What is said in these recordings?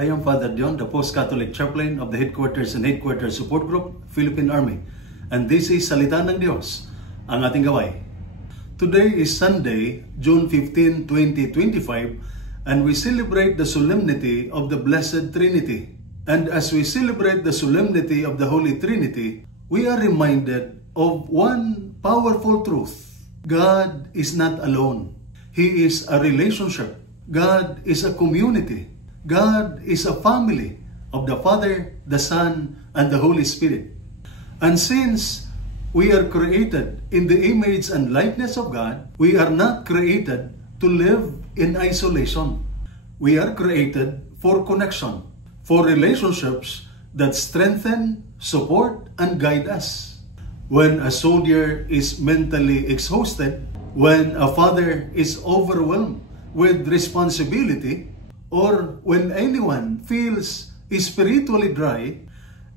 I am Father Dion, the Post-Catholic Chaplain of the Headquarters and Headquarters Support Group, Philippine Army. And this is Salita ng Diyos, ang ating gaway. Today is Sunday, June 15, 2025, and we celebrate the solemnity of the Blessed Trinity. And as we celebrate the solemnity of the Holy Trinity, we are reminded of one powerful truth. God is not alone. He is a relationship. God is a community. God is a family of the Father, the Son, and the Holy Spirit. And since we are created in the image and likeness of God, we are not created to live in isolation. We are created for connection, for relationships that strengthen, support, and guide us. When a soldier is mentally exhausted, when a father is overwhelmed with responsibility, or when anyone feels spiritually dry,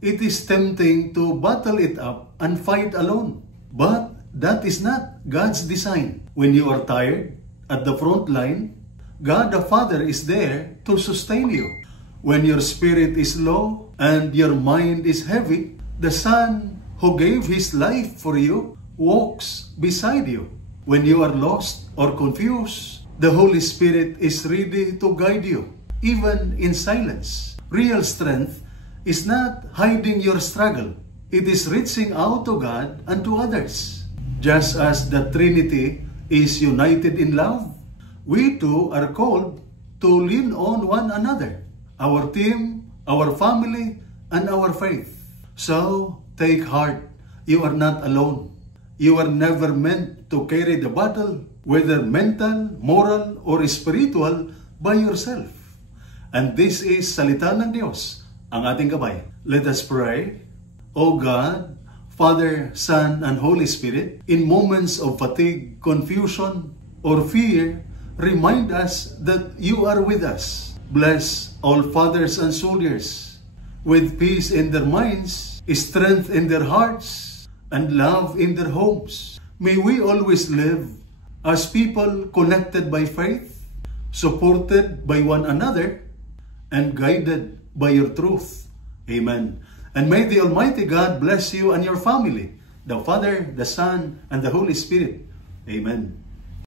it is tempting to bottle it up and fight alone. But that is not God's design. When you are tired at the front line, God the Father is there to sustain you. When your spirit is low and your mind is heavy, the Son who gave His life for you walks beside you. When you are lost or confused, the Holy Spirit is ready to guide you, even in silence. Real strength is not hiding your struggle. It is reaching out to God and to others. Just as the Trinity is united in love, we too are called to lean on one another, our team, our family, and our faith. So, take heart. You are not alone. You are never meant to carry the battle, whether mental, moral, or spiritual, by yourself. And this is Salita ng Diyos, ang ating gabay. Let us pray. O God, Father, Son, and Holy Spirit, in moments of fatigue, confusion, or fear, remind us that you are with us. Bless all fathers and soldiers with peace in their minds, strength in their hearts, and love in their homes. May we always live as people connected by faith, supported by one another, and guided by your truth. Amen. And may the Almighty God bless you and your family, the Father, the Son, and the Holy Spirit. Amen.